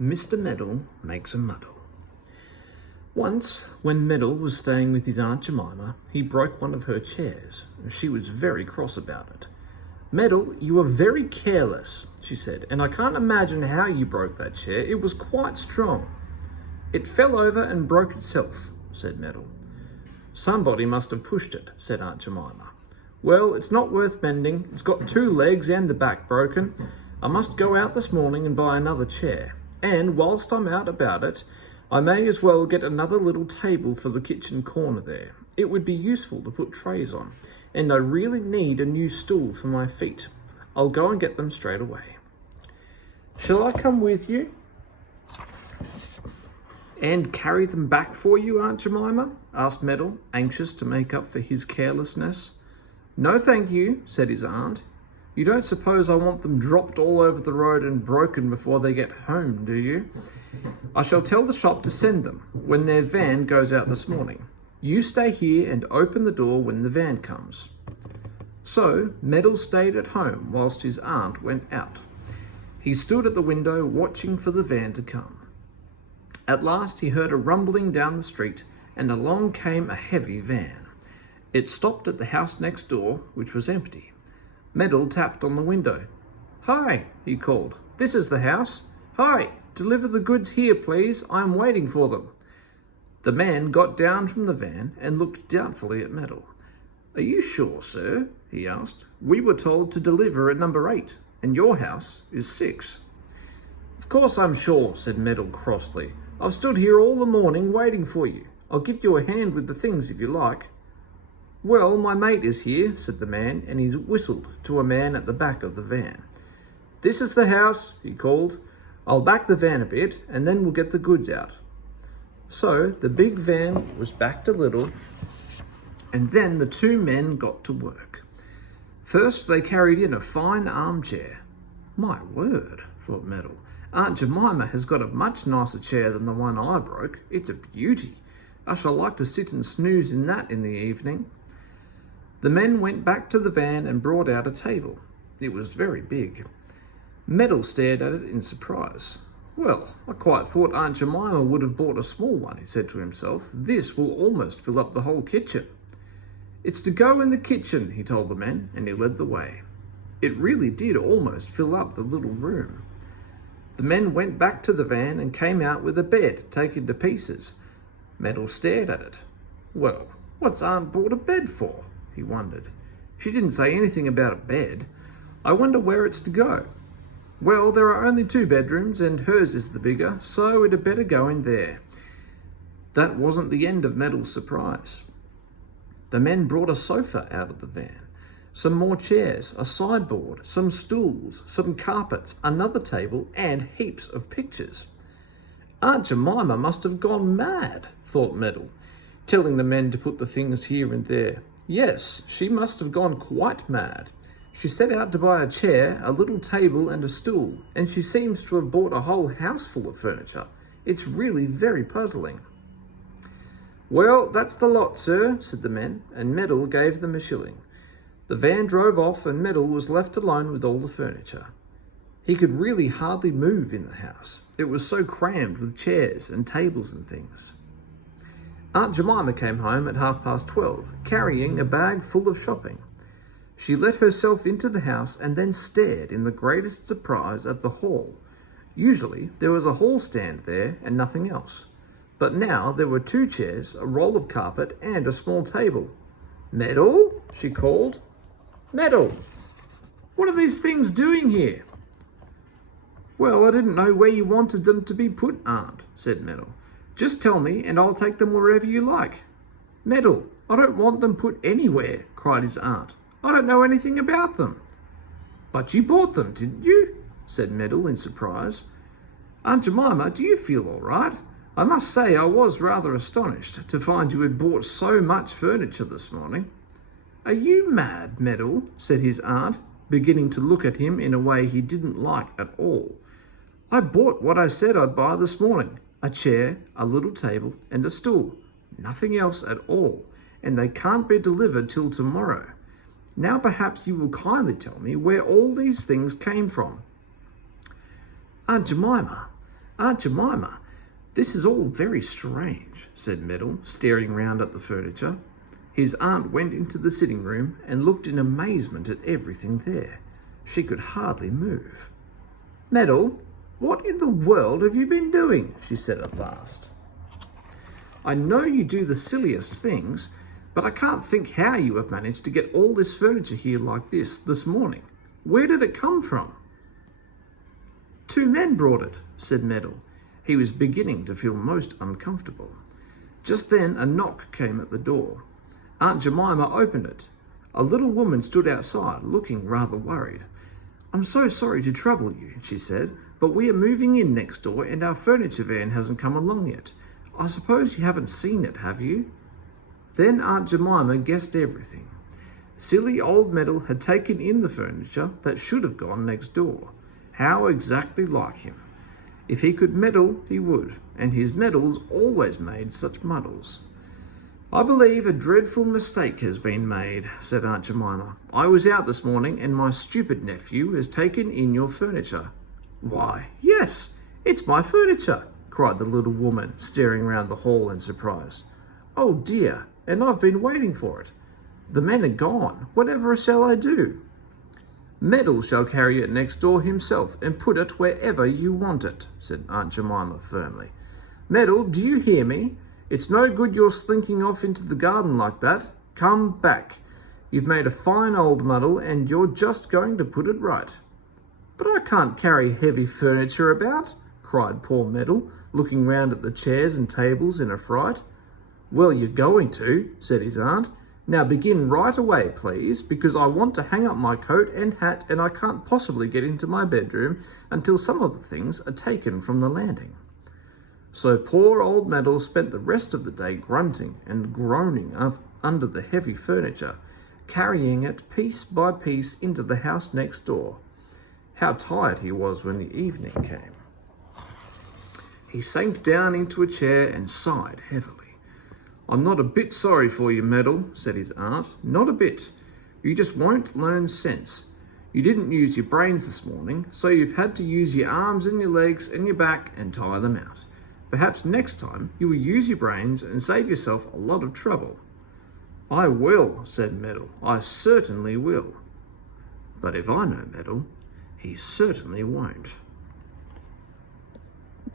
Mr. Meddle makes a muddle. Once, when Meddle was staying with his Aunt Jemima, he broke one of her chairs. She was very cross about it. "Meddle, you are very careless," she said, "and I can't imagine how you broke that chair. It was quite strong." "It fell over and broke itself," said Meddle. "Somebody must have pushed it," said Aunt Jemima. "Well, it's not worth mending. It's got 2 legs and the back broken. I must go out this morning and buy another chair. And whilst I'm out about it, I may as well get another little table for the kitchen corner there. It would be useful to put trays on, and I really need a new stool for my feet. I'll go and get them straight away." "Shall I come with you and carry them back for you, Aunt Jemima?" asked Meddle, anxious to make up for his carelessness. "No, thank you," said his aunt. "You don't suppose I want them dropped all over the road and broken before they get home, do you? I shall tell the shop to send them when their van goes out this morning. You stay here and open the door when the van comes." So Meddle stayed at home whilst his aunt went out. He stood at the window watching for the van to come. At last he heard a rumbling down the street, and along came a heavy van. It stopped at the house next door, which was empty. Meddle tapped on the window. "Hi," he called. "This is the house. Hi, deliver the goods here, please. I am waiting for them." The man got down from the van and looked doubtfully at Meddle. "Are you sure, sir?" he asked. "We were told to deliver at number 8, and your house is 6. "Of course I'm sure," said Meddle crossly. "I've stood here all the morning waiting for you. I'll give you a hand with the things if you like." "Well, my mate is here," said the man, and he whistled to a man at the back of the van. "This is the house," he called. "I'll back the van a bit, and then we'll get the goods out." So the big van was backed a little, and then the 2 men got to work. First they carried in a fine armchair. "My word," thought Meddle, "Aunt Jemima has got a much nicer chair than the one I broke. It's a beauty. I shall like to sit and snooze in that in the evening." The men went back to the van and brought out a table. It was very big. Meddle stared at it in surprise. "Well, I quite thought Aunt Jemima would have bought a small one," he said to himself. "This will almost fill up the whole kitchen." "It's to go in the kitchen," he told the men, and he led the way. It really did almost fill up the little room. The men went back to the van and came out with a bed taken to pieces. Meddle stared at it. "Well, what's Aunt bought a bed for?" he wondered. "She didn't say anything about a bed. I wonder where it's to go. Well, there are only 2 bedrooms, and hers is the bigger, so it had better go in there." That wasn't the end of Meddle's surprise. The men brought a sofa out of the van, some more chairs, a sideboard, some stools, some carpets, another table, and heaps of pictures. "Aunt Jemima must have gone mad," thought Meddle, telling the men to put the things here and there. "Yes, she must have gone quite mad. She set out to buy a chair, a little table, and a stool, and she seems to have bought a whole house full of furniture. It's really very puzzling." "Well, that's the lot, sir," said the men, and Meddle gave them a shilling. The van drove off, and Meddle was left alone with all the furniture. He could really hardly move in the house. It was so crammed with chairs and tables and things. Aunt Jemima came home at 12:30, carrying a bag full of shopping. She let herself into the house and then stared in the greatest surprise at the hall. Usually there was a hall stand there and nothing else. But now there were 2 chairs, a roll of carpet, and a small table. "Meddle," she called. "Meddle, what are these things doing here?" "Well, I didn't know where you wanted them to be put, Aunt," said Meddle. "Just tell me and I'll take them wherever you like." "Meddle, I don't want them put anywhere," cried his aunt. "I don't know anything about them." "But you bought them, didn't you?" said Meddle in surprise. "Aunt Jemima, do you feel all right? I must say I was rather astonished to find you had bought so much furniture this morning." "Are you mad, Meddle?" said his aunt, beginning to look at him in a way he didn't like at all. "I bought what I said I'd buy this morning. A chair, a little table, and a stool. Nothing else at all, and they can't be delivered till tomorrow. Now perhaps you will kindly tell me where all these things came from." "Aunt Jemima, Aunt Jemima, this is all very strange, said Metal, staring round at the furniture. His aunt went into the sitting room and looked in amazement at everything there. She could hardly move. Metal, what in the world have you been doing? She said at last. I know you do the silliest things, but I can't think how you have managed to get all this furniture here like this morning. Where did it come from? 2 men brought it, said Metal. He was beginning to feel most uncomfortable. Just then a knock came at the door. Aunt Jemima opened it. A little woman stood outside, looking rather worried. I'm so sorry to trouble you, she said, but we are moving in next door and our furniture van hasn't come along yet. I suppose you haven't seen it, have you? Then Aunt Jemima guessed everything. Silly old Metal had taken in the furniture that should have gone next door. How exactly like him. If he could meddle, he would, and his meddles always made such muddles. I believe a dreadful mistake has been made, said Aunt Jemima. I was out this morning and my stupid nephew has taken in your furniture. Why, yes, it's my furniture, cried the little woman, staring round the hall in surprise. Oh dear, and I've been waiting for it. The men are gone. Whatever shall I do? Metal shall carry it next door himself and put it wherever you want it, said Aunt Jemima firmly. Metal, do you hear me? It's no good your slinking off into the garden like that. Come back. You've made a fine old muddle and you're just going to put it right. But I can't carry heavy furniture about, cried poor Metal, looking round at the chairs and tables in a fright. Well, you're going to, said his aunt. Now begin right away, please, because I want to hang up my coat and hat and I can't possibly get into my bedroom until some of the things are taken from the landing. So poor old Metal spent the rest of the day grunting and groaning under the heavy furniture, carrying it piece by piece into the house next door. How tired he was when the evening came. He sank down into a chair and sighed heavily. I'm not a bit sorry for you, Metal, said his aunt. Not a bit. You just won't learn sense. You didn't use your brains this morning, so you've had to use your arms and your legs and your back and tire them out. Perhaps next time you will use your brains and save yourself a lot of trouble. I will, said Metal. I certainly will. But if I know Metal, he certainly won't.